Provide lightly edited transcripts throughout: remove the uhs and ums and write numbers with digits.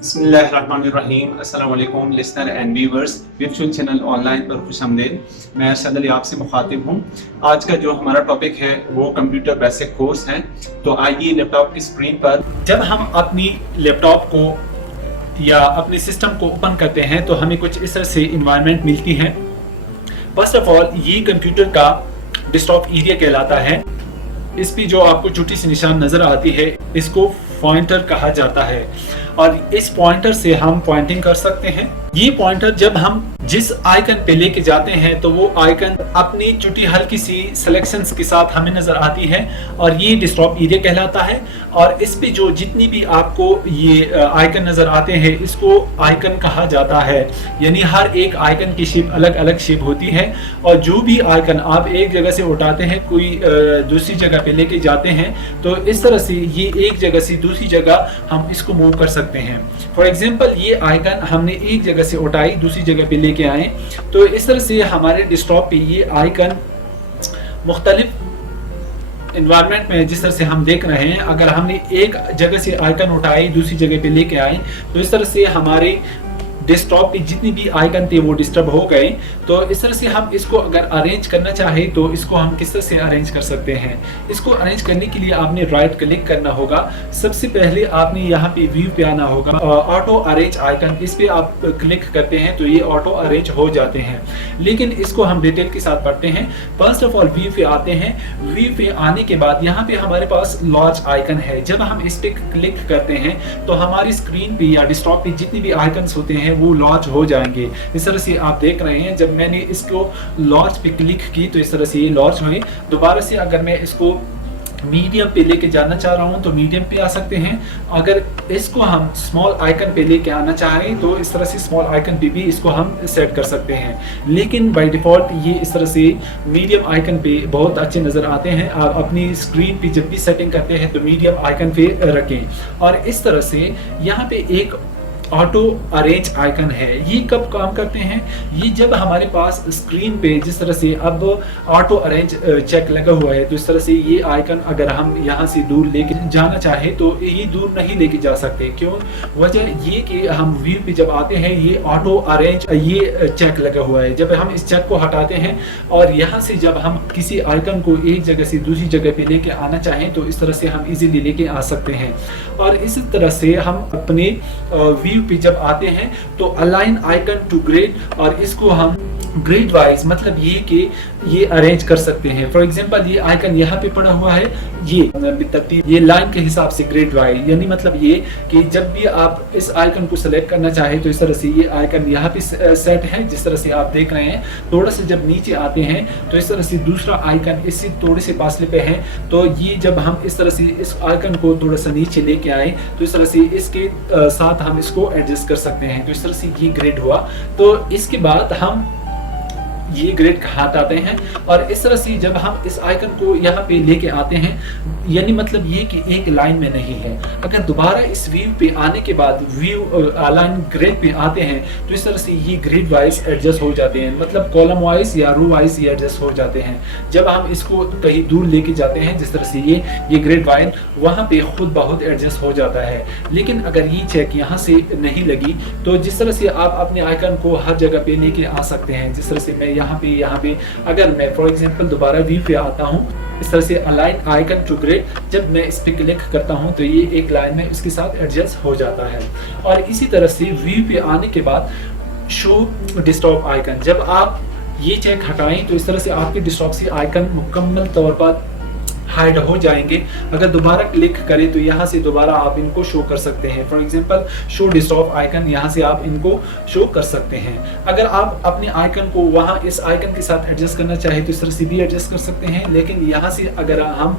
बिस्मिल्लाहिर्रहमानिर्रहीम। अस्सलाम वालेकुम listener and viewers, virtual channel online पर खुशामदीद। मैं सदल आपसे मुखातिब हूँ। आज का जो हमारा टॉपिक है वो कंप्यूटर बेसिक कोर्स है। तो आइए लैपटॉप की स्क्रीन पर जब हम अपनी लैपटॉप को या अपने सिस्टम को ओपन करते हैं तो हमें कुछ इस तरह से इन्वायरमेंट मिलती है। फर्स्ट ऑफ ऑल ये कंप्यूटर का डेस्कटॉप एरिया कहलाता है। इस पे जो आपको छोटी सी निशान नजर आती है इसको पॉइंटर कहा जाता है और इस पॉइंटर से हम पॉइंटिंग कर सकते हैं। ये पॉइंटर जब हम जिस आइकन पे लेके जाते हैं तो वो आइकन अपनी छोटी हल्की सी सिलेक्शंस के साथ हमें नजर आती है और ये डेस्कटॉप एरिया कहलाता है। और इस पे जो जितनी भी आपको ये आइकन नजर आते हैं इसको आइकन कहा जाता है। यानी हर एक आइकन की शेप अलग अलग शेप होती है और जो भी आइकन आप एक जगह से उठाते हैं कोई दूसरी जगह पे लेके जाते हैं तो इस तरह से ये एक जगह से दूसरी जगह हम इसको मूव कर सकते हैं। फॉर एग्जांपल ये आइकन हमने एक जगह से उठाई दूसरी जगह पे लेके आए तो इस तरह से हमारे डेस्कटॉप पे ये आइकन मुख्तलिफ इन्वायरमेंट में जिस तरह से हम देख रहे हैं, अगर हमने एक जगह से आइकन उठाई दूसरी जगह पे लेके आए तो इस तरह से हमारे डेस्कटॉप पे जितनी भी आइकन थे वो डिस्टर्ब हो गए। तो इस तरह से हम इसको अगर अरेंज करना चाहें तो इसको हम किस तरह से अरेंज कर सकते हैं। इसको अरेंज करने के लिए आपने राइट क्लिक करना होगा। सबसे पहले आपने यहाँ पे व्यू पे आना होगा, ऑटो अरेंज आइकन इस पे आप क्लिक करते हैं तो ये ऑटो अरेंज हो जाते हैं। लेकिन इसको हम डिटेल के साथ पढ़ते हैं। फर्स्ट ऑफ ऑल व्यू पे आते हैं। व्यू पे आने के बाद यहाँ पे हमारे पास लॉन्च आइकन है। जब हम इस पे क्लिक करते हैं तो हमारी स्क्रीन पे या डेस्कटॉप पे जितनी भी आइकन होते हैं वो लॉन्च हो जाएंगे। इस तरह से आप देख रहे हैं जब मैंने इसको लॉन्च पे क्लिक की तो इस तरह से ये लॉन्च हुए। दोबारा से अगर मैं इसको मीडियम पे लेके जाना चाह रहा हूं तो मीडियम पे आ सकते हैं। अगर इसको हम स्मॉल आइकन पे लेके आना चाहें तो इस तरह से स्मॉल आइकन पे भी इसको हम सेट कर सकते हैं। लेकिन बाय डिफॉल्ट ये इस तरह से मीडियम आइकन पे बहुत अच्छे नज़र आते हैं। आप अपनी स्क्रीन पे जब भी सेटिंग करते हैं तो मीडियम आइकन पे रखें। और इस तरह से यहाँ पे एक ऑटो अरेंज आइकन है। ये कब काम करते हैं? ये जब हमारे पास स्क्रीन पे जिस तरह से अब ऑटो अरेंज चेक लगा हुआ है तो इस तरह से ये आइकन अगर हम यहाँ से दूर लेके जाना चाहे तो ये दूर नहीं लेके जा सकते। क्यों? वजह ये कि हम व्यू पे जब आते हैं ये ऑटो अरेंज ये चेक लगा हुआ है। जब हम इस चेक को हटाते हैं और यहाँ से जब हम किसी आइकन को एक जगह से दूसरी जगह पे लेके आना चाहें तो इस तरह से हम इजीली लेके आ सकते हैं। और इसी तरह से हम अपने व्यू पे जब आते हैं तो अलाइन आइकन टू ग्रिड और इसको हम ग्रिड वाइज मतलब ये कि ये अरेंज कर सकते हैं। फॉर एग्जांपल ये आइकन यहाँ पे पड़ा हुआ है ये लाइन के हिसाब से ग्रिड वाइज, यानी मतलब ये कि जब भी आप इस आइकन को सिलेक्ट करना चाहें तो इस तरह से ये आइकन यहाँ पे सेट है जिस तरह से आप देख रहे हैं। थोड़ा से जब नीचे आते हैं तो इस तरह से दूसरा आइकन इससे थोड़े से फासले पे है तो ये जब हम इस तरह से इस आइकन को थोड़ा सा नीचे लेके आए तो इस तरह से इसके साथ हम इसको एडजस्ट कर सकते हैं। तो इस तरह से ये ग्रिड हुआ। तो इसके बाद हम ये ग्रिड हटाते हैं और इस तरह से जब हम इस आइकन को यहाँ पे लेके आते हैं यानी मतलब ये कि एक लाइन में नहीं है। अगर दोबारा इस व्यू पे आने के बाद व्यू अलाइन ग्रिड पे आते हैं तो इस तरह से ये ग्रिड वाइज एडजस्ट हो जाते हैं, मतलब कॉलम वाइज या रो वाइज ये एडजस्ट हो जाते हैं। जब हम इसको कहीं दूर लेके जाते हैं जिस तरह से ये ग्रिड वाइज वहाँ पे खुद बहुत एडजस्ट हो जाता है। लेकिन अगर ये चेक यहाँ से नहीं लगी तो जिस तरह से आप अपने आइकन को हर जगह पे लेके आ सकते हैं। जिस तरह से मैं यहाँ पे अगर मैं फॉर एग्जांपल दोबारा व्यू पे आता हूँ इस तरह से अलाइन आइकन टू ग्रिड, जब मैं इस पे क्लिक करता हूँ तो ये एक लाइन में इसके साथ एडजस्ट हो जाता है। और इसी तरह से व्यू पे आने के बाद शो डेस्कटॉप आइकन, जब आप ये चेक हटाएं तो इस तरह से आपके डेस्कटॉप से आइकन मुकम्मल तौर पर हाइड हो जाएंगे। अगर दोबारा क्लिक करें तो यहाँ से दोबारा आप इनको शो कर सकते हैं। For example show desktop icon, यहाँ से आप इनको शो कर सकते हैं। अगर आप अपने आइकन को वहाँ इस आइकन के साथ एडजस्ट करना चाहे तो इस तरह से भी एडजस्ट कर सकते हैं। लेकिन यहाँ से अगर हम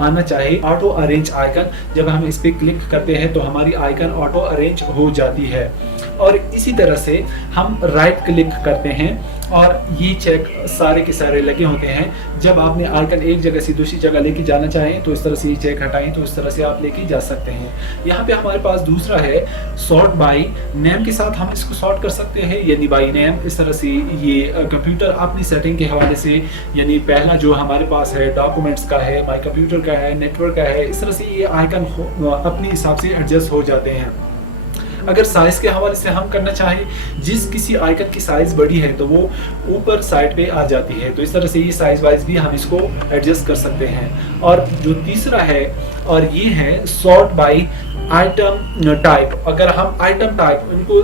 आना चाहे ऑटो अरेंज आइकन, जब हम इस पर क्लिक करते हैं तो हमारी आइकन ऑटो अरेंज हो जाती है। और इसी तरह से हम राइट क्लिक करते हैं और ये चेक सारे के सारे लगे होते हैं। जब आपने आइकन एक जगह से दूसरी जगह लेके जाना चाहें तो इस तरह से ये चेक हटाएं तो इस तरह से आप लेके जा सकते हैं। यहाँ पे हमारे पास दूसरा है सॉर्ट बाय नेम के साथ हम इसको सॉर्ट कर सकते हैं यानी बाय नेम। इस तरह से ये कंप्यूटर अपनी सेटिंग के हवाले से यानी पहला जो हमारे पास है डॉक्यूमेंट्स का है, माई कंप्यूटर का है, नेटवर्क का है, इस तरह से ये आइकन अपने हिसाब से एडजस्ट हो जाते हैं। अगर साइज के हवाले से हम करना चाहें, जिस किसी आइकन की साइज बड़ी है तो वो ऊपर साइड पे आ जाती है, तो इस तरह से ये साइज वाइज भी हम इसको एडजस्ट कर सकते हैं। और जो तीसरा है और ये है सॉर्ट बाय आइटम टाइप। अगर हम आइटम टाइप इनको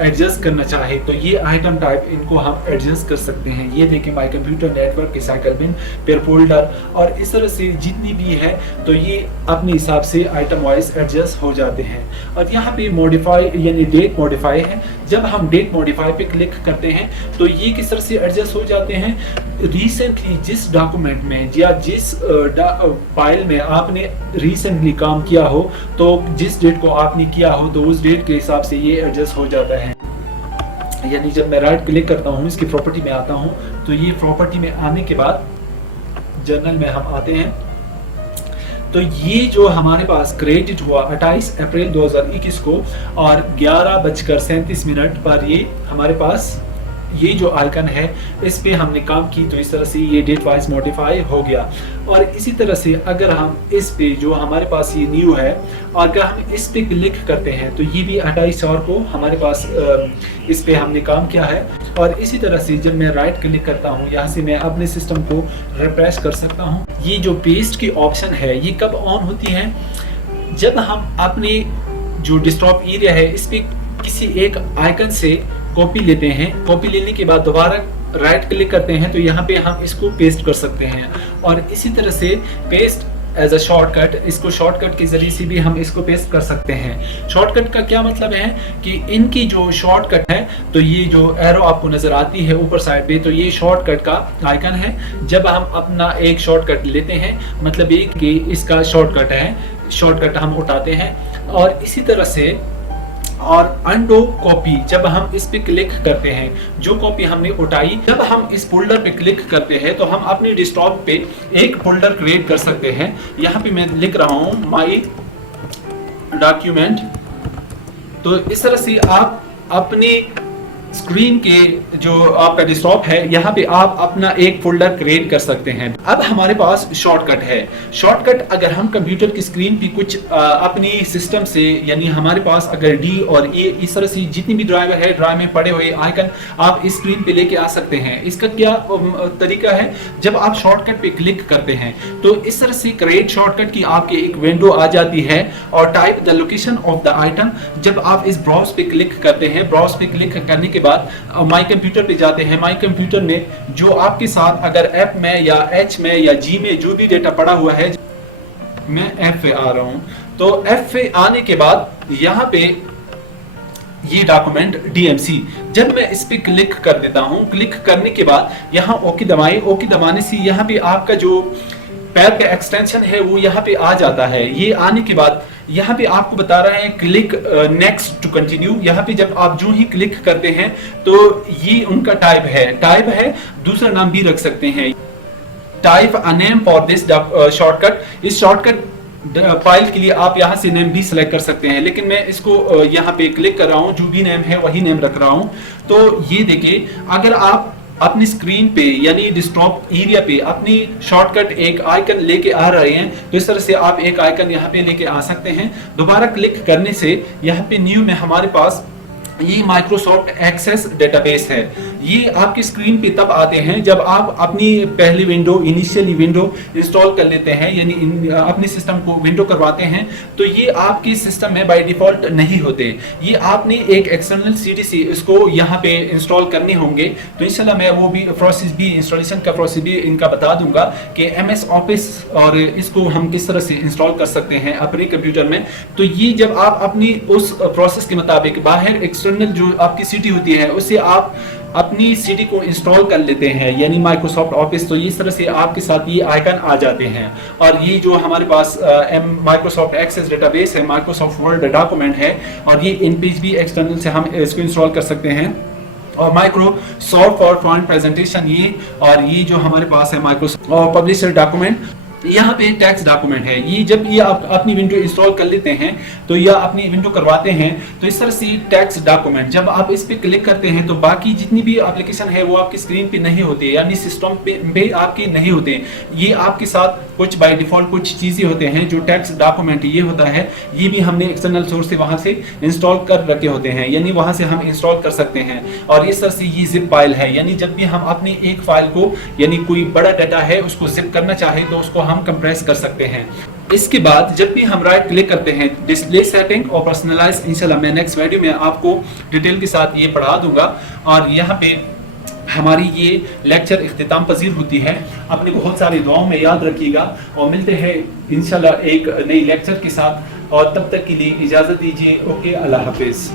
एडजस्ट करना चाहे तो ये आइटम टाइप इनको हम एडजस्ट कर सकते हैं। ये देखें my computer network, recycle bin, पेयर फोल्डर और इस तरह से जितनी भी है तो ये अपने हिसाब से आइटम वाइज एडजस्ट हो जाते हैं। और यहाँ पे मॉडिफाई यानी डेट मॉडिफाई है, जब हम डेट मॉडिफाई पे क्लिक करते हैं तो ये किस तरह से एडजस्ट हो जाते हैं। रिसेंटली जिस डॉक्यूमेंट में या जिस फाइल में आपने रिसेंटली काम किया हो, तो जिस डेट को आपने किया हो तो उस डेट के हिसाब से ये एडजस्ट हो जाता है। यानी जब मैं राइट क्लिक करता हूँ, इसकी प्रॉपर्टी में आता हूँ, तो ये प्रॉपर्टी में आने के बाद जर्नल में हम आते हैं तो ये जो हमारे पास क्रेडिट हुआ 28 अप्रैल 2021 को और 11:37 पर ये हमारे पास ये जो आइकन है इस पे हमने काम की, तो इस तरह से ये डेट वाइज मॉडिफाई हो गया। और इसी तरह से अगर हम इस पे जो हमारे पास ये न्यू है और अगर हम इस पे क्लिक करते हैं तो ये भी 28 और को हमारे पास इस पे हमने काम किया है। और इसी तरह से जब मैं राइट क्लिक करता हूँ, यहाँ से मैं अपने सिस्टम को रिफ्रेश कर सकता हूँ। ये जो पेस्ट की ऑप्शन है ये कब ऑन होती है, जब हम अपने जो डेस्कटॉप एरिया है इस पे किसी एक आइकन से कॉपी लेते हैं। कॉपी लेने के बाद दोबारा राइट क्लिक करते हैं तो यहाँ पे हम इसको पेस्ट कर सकते हैं। और इसी तरह से पेस्ट एज अ शॉर्टकट, इसको शॉर्टकट के जरिए से भी हम इसको पेस्ट कर सकते हैं। शॉर्टकट का क्या मतलब है कि इनकी जो शॉर्टकट है, तो ये जो एरो आपको नजर आती है ऊपर साइड पे, तो ये शॉर्टकट का आइकन है। जब हम अपना एक शॉर्टकट लेते हैं, मतलब ये कि इसका शॉर्टकट है, शॉर्टकट हम उठाते हैं। और इसी तरह से और अनडू कॉपी, जब हम इस पे क्लिक करते हैं, जो कॉपी हमने उठाई, जब हम इस फोल्डर पे क्लिक करते हैं तो हम अपने डेस्कटॉप पे एक फोल्डर क्रिएट कर सकते हैं। यहाँ पे मैं लिख रहा हूँ माई डॉक्यूमेंट। तो इस तरह से आप अपने स्क्रीन के जो आपका डेस्कटॉप है यहाँ पे आप अपना एक फोल्डर क्रिएट कर सकते हैं। अब हमारे पास शॉर्टकट है। शॉर्टकट अगर हम कंप्यूटर की स्क्रीन पे कुछ अपनी सिस्टम से, यानी हमारे पास अगर डी और ए इस तरह से जितनी भी ड्राइव है, ड्राइव में पड़े हुए आइकन आप इस स्क्रीन पे लेके आ सकते हैं। इसका क्या तरीका है, जब आप शॉर्टकट पे क्लिक करते हैं तो इस तरह से क्रिएट शॉर्टकट की आपके एक विंडो आ जाती है और type the location of the item. जब आप इस ब्राउज पे क्लिक करते हैं, ब्राउज पे क्लिक करने के बाद माई कंप्यूटर पे जाते हैं। माई कंप्यूटर में जो आपके साथ अगर एफ में या एच में या जी में जो भी डेटा पड़ा हुआ है, मैं एफ पे आ रहा हूं, तो एफ पे आने के बाद यहाँ पे ये डॉक्यूमेंट DMC, जब मैं इस पे क्लिक कर देता हूं, क्लिक करने के बाद यहाँ ओके दबाएं। ओके दबाने से यहाँ पे आपका जो पैर का एक्सटेंशन है वो यहाँ पे आ जाता है। ये आने के बाद यहाँ पे आपको बता रहा है क्लिक नेक्स्ट टू कंटिन्यू। यहाँ पे जब आप जो ही क्लिक करते हैं तो ये उनका टाइप है, दूसरा नाम भी रख सकते हैं। Type a name for this shortcut. इस शॉर्टकट फाइल के लिए आप यहाँ से नेम भी सिलेक्ट कर सकते हैं, लेकिन मैं इसको यहाँ पे क्लिक कर रहा हूँ, जो भी नेम है वही नेम रख रहा हूँ। तो ये देखिए, अगर आप अपनी स्क्रीन पे यानी डेस्कटॉप एरिया पे अपनी शॉर्टकट एक आइकन लेके आ रहे हैं, तो इस तरह से आप एक आइकन यहाँ पे लेके आ सकते हैं। दोबारा क्लिक करने से यहाँ पे न्यू में हमारे पास ये माइक्रोसॉफ्ट एक्सेस डेटाबेस है। ये आपकी स्क्रीन पे तब आते हैं जब आप अपनी पहली विंडो, इनिशियली विंडो इंस्टॉल कर लेते हैं, यानी अपने सिस्टम को विंडो करवाते हैं। तो ये आपके सिस्टम में बाय डिफॉल्ट नहीं होते, ये आपने एक एक्सटर्नल सीडी से इसको यहाँ पे इंस्टॉल करने होंगे। तो इंशाल्लाह मैं वो भी प्रोसेस भी, इंस्टॉलेशन का प्रोसेस भी इनका बता दूंगा कि MS ऑफिस और इसको हम किस तरह से इंस्टॉल कर सकते हैं अपने कंप्यूटर में। तो ये जब आप अपनी उस प्रोसेस के मुताबिक बाहर एक्सटर्नल जो आपकी सीडी होती है उससे आप अपनी सीडी को इंस्टॉल कर लेते हैं, यानी माइक्रोसॉफ्ट ऑफिस, तो इस तरह से आपके साथ ये आइकन आ जाते हैं। और ये जो हमारे पास माइक्रोसॉफ्ट एक्सेस डेटाबेस है, माइक्रोसॉफ्ट वर्ड डॉक्यूमेंट है, और ये इन पेज भी एक्सटर्नल से हम इसको इंस्टॉल कर सकते हैं। और माइक्रोसॉफ्ट पावर पॉइंट प्रेजेंटेशन ये, और ये जो हमारे पास है माइक्रोसॉफ्ट पब्लिशर डॉक्यूमेंट, यहाँ पे टैक्स डॉक्यूमेंट है। ये जब ये आप अपनी विंडो इंस्टॉल कर लेते हैं तो या अपनी विंडो करवाते हैं तो इस तरह से टैक्स डॉक्यूमेंट जब आप इस पे क्लिक करते हैं तो बाकी जितनी भी एप्लीकेशन है वो आपकी स्क्रीन पे नहीं होती है, यानी सिस्टम पे आपके नहीं होते। ये आपके साथ कुछ बाय डिफॉल्ट कुछ चीजें होते हैं जो टैक्स डॉक्यूमेंट ये होता है, ये भी हमने एक्सटर्नल सोर्स से वहां से इंस्टॉल कर रखे होते हैं, यानी वहां से हम इंस्टॉल कर सकते हैं। और इस तरह से ये जिप फाइल है, यानी जब भी हम अपनी एक फाइल को यानी कोई बड़ा डाटा है उसको जिप करना चाहे तो उसको हम कंप्रेस कर सकते हैं। इसके बाद जब भी हम राइट क्लिक करते हैं डिस्प्ले सेटिंग और पर्सनलाइज, इंशाल्लाह मैं नेक्स्ट वीडियो में आपको डिटेल के साथ ये पढ़ा दूंगा। और यहाँ पे हमारी ये लेक्चर इख्तिताम पजीर होती है। अपने बहुत सारे दुआओं में याद रखिएगा और मिलते हैं इंशाल्लाह एक नई लेक्चर के साथ, और तब तक के लिए इजाज़त दीजिए। ओके, अल्लाह हाफिज़।